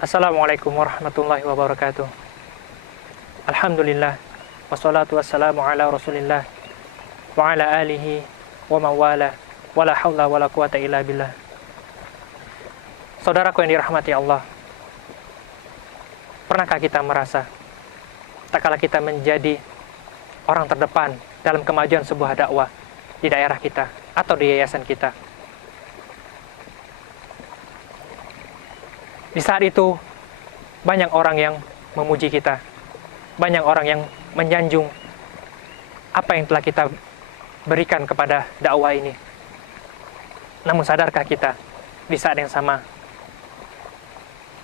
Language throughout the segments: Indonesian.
Assalamualaikum warahmatullahi wabarakatuh. Alhamdulillah, wassalatu wassalamu ala rasulillah wa ala alihi wa mawala, wala hawla wala quwata illa billah. Saudaraku yang dirahmati Allah, pernahkah kita merasa tak kala kita menjadi orang terdepan dalam kemajuan sebuah dakwah di daerah kita atau di yayasan kita? Di saat itu banyak orang yang memuji kita, banyak orang yang menyanjung apa yang telah kita berikan kepada dakwah ini. Namun sadarkah kita di saat yang sama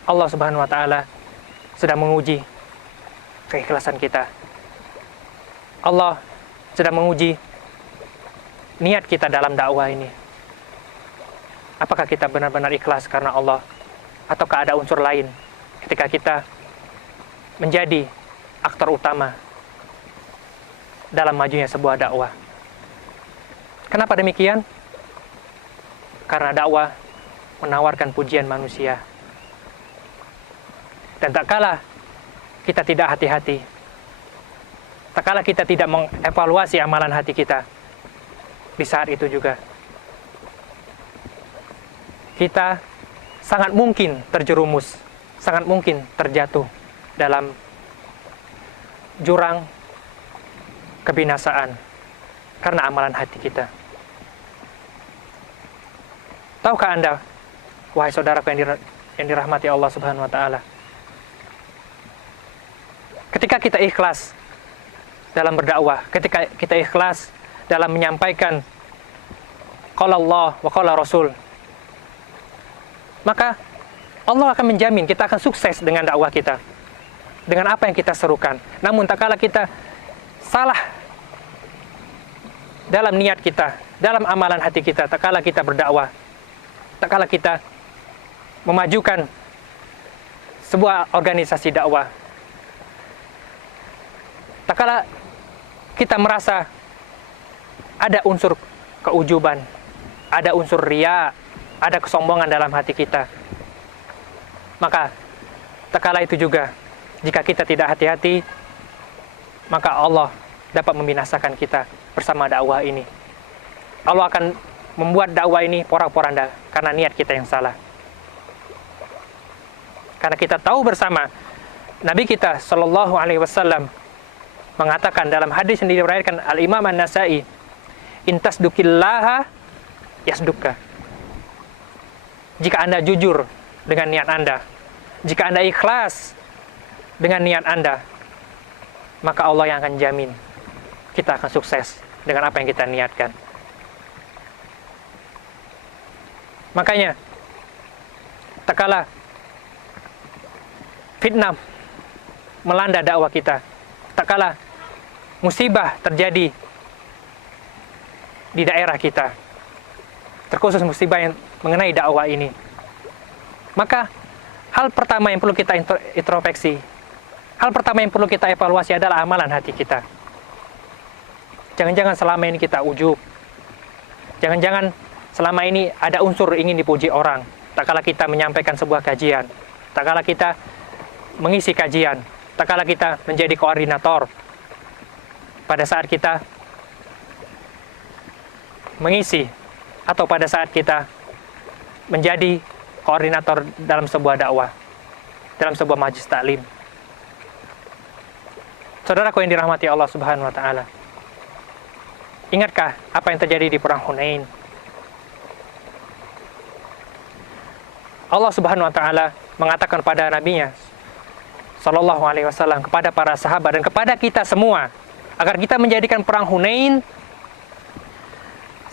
Allah Subhanahu wa taala sedang menguji keikhlasan kita. Allah sedang menguji niat kita dalam dakwah ini. Apakah kita benar-benar ikhlas karena Allah, ataukah ada unsur lain ketika kita menjadi aktor utama dalam majunya sebuah dakwah? Kenapa demikian? Karena dakwah menawarkan pujian manusia. Dan tak kala kita tidak hati-hati, tak kala kita tidak mengevaluasi amalan hati kita, di saat itu juga kita sangat mungkin terjerumus, sangat mungkin terjatuh dalam jurang kebinasaan karena amalan hati kita. Tahukah Anda, wahai saudaraku yang dirahmati Allah Subhanahu wa taala, ketika kita ikhlas dalam berdakwah, ketika kita ikhlas dalam menyampaikan qala Allah wa qala Rasul, maka Allah akan menjamin kita akan sukses dengan dakwah kita, dengan apa yang kita serukan. Namun tak kala kita salah dalam niat kita, dalam amalan hati kita, tak kala kita berdakwah, tak kala kita memajukan sebuah organisasi dakwah, tak kala kita merasa ada unsur keujuban, ada unsur riya, ada kesombongan dalam hati kita, maka tak kala itu juga, jika kita tidak hati-hati, maka Allah dapat membinasakan kita bersama dakwah ini. Allah akan membuat dakwah ini porak-poranda karena niat kita yang salah. Karena kita tahu bersama, Nabi kita Shallallahu Alaihi Wasallam mengatakan dalam hadis yang diriwayatkan Al-Imam An-Nasai, intasdukillaha yasdukka. Jika Anda jujur dengan niat Anda, jika Anda ikhlas dengan niat Anda, maka Allah yang akan jamin kita akan sukses dengan apa yang kita niatkan. Makanya, tak kala fitnah melanda dakwah kita, tak kala musibah terjadi di daerah kita, terkhusus musibah yang mengenai dakwah ini, maka hal pertama yang perlu kita introspeksi, hal pertama yang perlu kita evaluasi adalah amalan hati kita. Jangan-jangan selama ini kita ujub, jangan-jangan selama ini ada unsur ingin dipuji orang. Tak kala kita menyampaikan sebuah kajian, tak kala kita mengisi kajian, tak kala kita menjadi koordinator, pada saat kita mengisi atau pada saat kita menjadi koordinator dalam sebuah dakwah, dalam sebuah majelis taklim. Saudaraku yang dirahmati Allah Subhanahu wa taala, ingatkah apa yang terjadi di perang Hunain? Allah Subhanahu wa taala mengatakan pada nabinya Sallallahu Alaihi Wasallam, kepada para sahabat dan kepada kita semua, agar kita menjadikan perang Hunain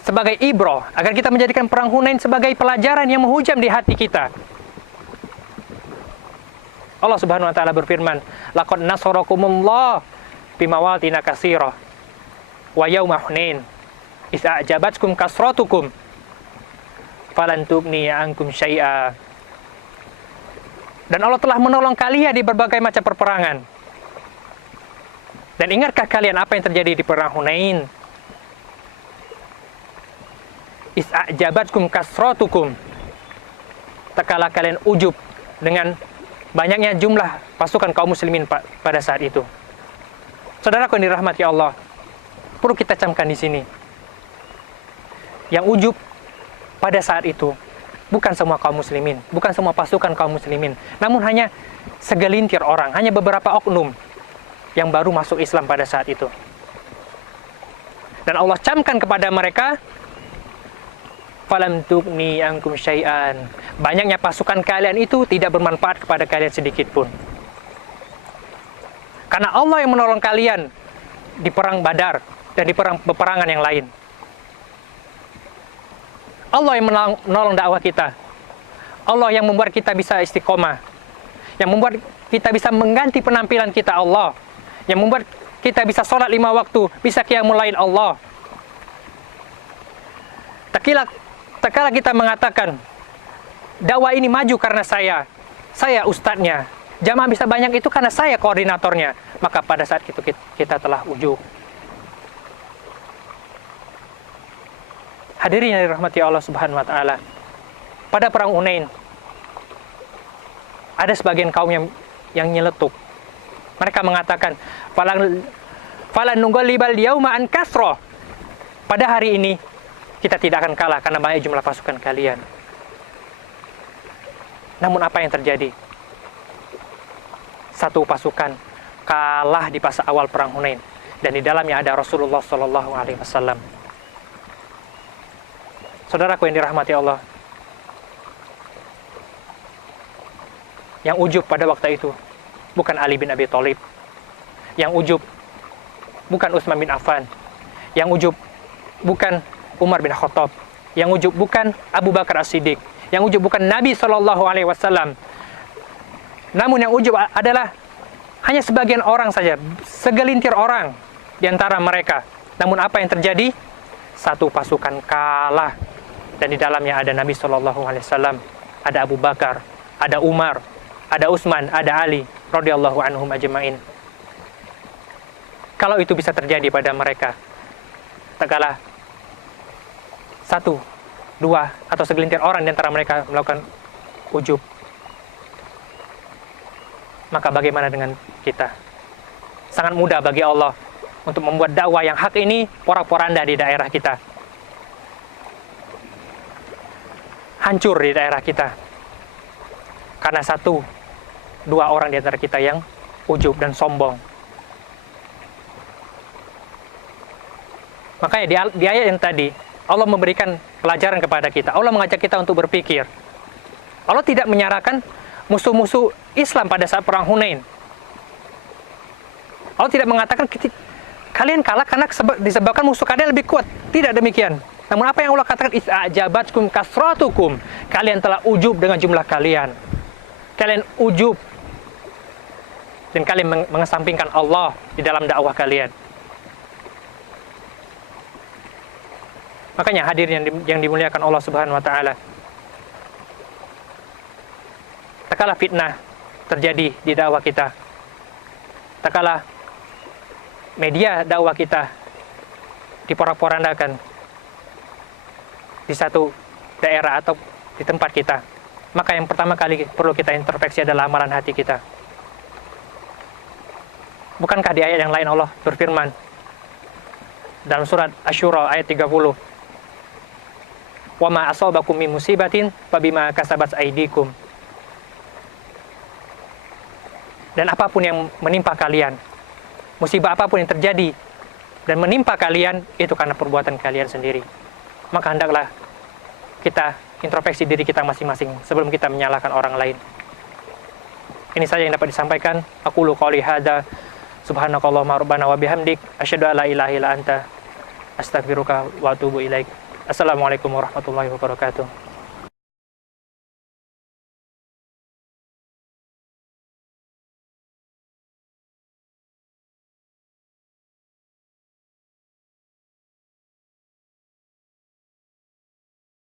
sebagai ibrah, agar kita menjadikan perang Hunain sebagai pelajaran yang menghujam di hati kita. Allah Subhanahu wa taala berfirman, laqad nasarakumullah bimawatin katsirah wa yauma Hunain idz a'jabatkum kasratukum falan tughni ankum syai'a. Dan Allah telah menolong kalian di berbagai macam perperangan. Dan ingatkah kalian apa yang terjadi di perang Hunain? Is'ajabatkum kasratukum. Tak kala kalian ujub dengan banyaknya jumlah pasukan kaum muslimin pada saat itu. Saudaraku yang dirahmati Allah, perlu kita camkan di sini. Yang ujub pada saat itu bukan semua kaum muslimin, bukan semua pasukan kaum muslimin, namun hanya segelintir orang, hanya beberapa oknum yang baru masuk Islam pada saat itu. Dan Allah camkan kepada mereka, falam tughni ankum syai'an. Banyaknya pasukan kalian itu tidak bermanfaat kepada kalian sedikit pun. Karena Allah yang menolong kalian di perang Badar dan di peperangan yang lain. Allah yang menolong dakwah kita. Allah yang membuat kita bisa istiqomah. Yang membuat kita bisa mengganti penampilan kita Allah. Yang membuat kita bisa sholat 5 waktu, bisa qiyamul lail Allah. Tak kala kita mengatakan, dakwah ini maju karena saya ustadznya, jamaah bisa banyak itu karena saya koordinatornya, maka pada saat itu kita telah ujub. Hadirin yang dirahmati Allah Subhanahu wa taala. Pada perang Hunain ada sebagian kaum yang nyeletuk. Mereka mengatakan, falan nughalibal yauma an kasra. Pada hari ini kita tidak akan kalah karena banyak jumlah pasukan kalian. Namun apa yang terjadi? Satu pasukan kalah di fase awal perang Hunain dan di dalamnya ada Rasulullah Shallallahu Alaihi Wasallam. Saudaraku yang dirahmati Allah, yang ujub pada waktu itu bukan Ali bin Abi Thalib, yang ujub bukan Utsman bin Affan, yang ujub bukan Umar bin Khattab, yang ujub bukan Abu Bakar As-Siddiq, yang ujub bukan Nabi Shallallahu Alaihi Wasallam. Namun yang ujub adalah hanya sebagian orang saja, segelintir orang di antara mereka. Namun apa yang terjadi? Satu pasukan kalah dan di dalamnya ada Nabi Shallallahu Alaihi Wasallam, ada Abu Bakar, ada Umar, ada Utsman, ada Ali radhiyallahu anhum ajma'in. Kalau itu bisa terjadi pada mereka, tak kalah satu, dua, atau segelintir orang di antara mereka melakukan ujub, maka bagaimana dengan kita? Sangat mudah bagi Allah untuk membuat dakwah yang hak ini porak-poranda di daerah kita, hancur di daerah kita, karena satu, dua orang di antara kita yang ujub dan sombong. Makanya di ayat yang tadi Allah memberikan pelajaran kepada kita. Allah mengajak kita untuk berpikir. Allah tidak menyalahkan musuh-musuh Islam pada saat perang Hunain. Allah tidak mengatakan kalian kalah karena disebabkan musuh kalian lebih kuat. Tidak demikian. Namun apa yang Allah katakan, is'ajabatkum kasratukum, kalian telah ujub dengan jumlah kalian. Kalian ujub dan kalian mengesampingkan Allah di dalam dakwah kalian. Makanya hadirin yang dimuliakan Allah Subhanahu wa taala, tak kalah fitnah terjadi di dakwah kita, tak kalah media dakwah kita diporak-porandakan di satu daerah atau di tempat kita, maka yang pertama kali perlu kita introspeksi adalah amalan hati kita. Bukankah di ayat yang lain Allah berfirman dalam surat Asy-Syura ayat 30, wa ma asabakum min musibatin fabima kasabat aydikum. Dan apapun yang menimpa kalian, musibah apapun yang terjadi dan menimpa kalian, itu karena perbuatan kalian sendiri. Maka hendaklah kita introspeksi diri kita masing-masing sebelum kita menyalahkan orang lain. Ini saja yang dapat disampaikan. Aqulu qouli hadza subhanakallahumma rabbana wa bihamdik asyhadu an la ilaha illa anta astaghfiruka wa atubu ilaik. Assalamualaikum warahmatullahi wabarakatuh.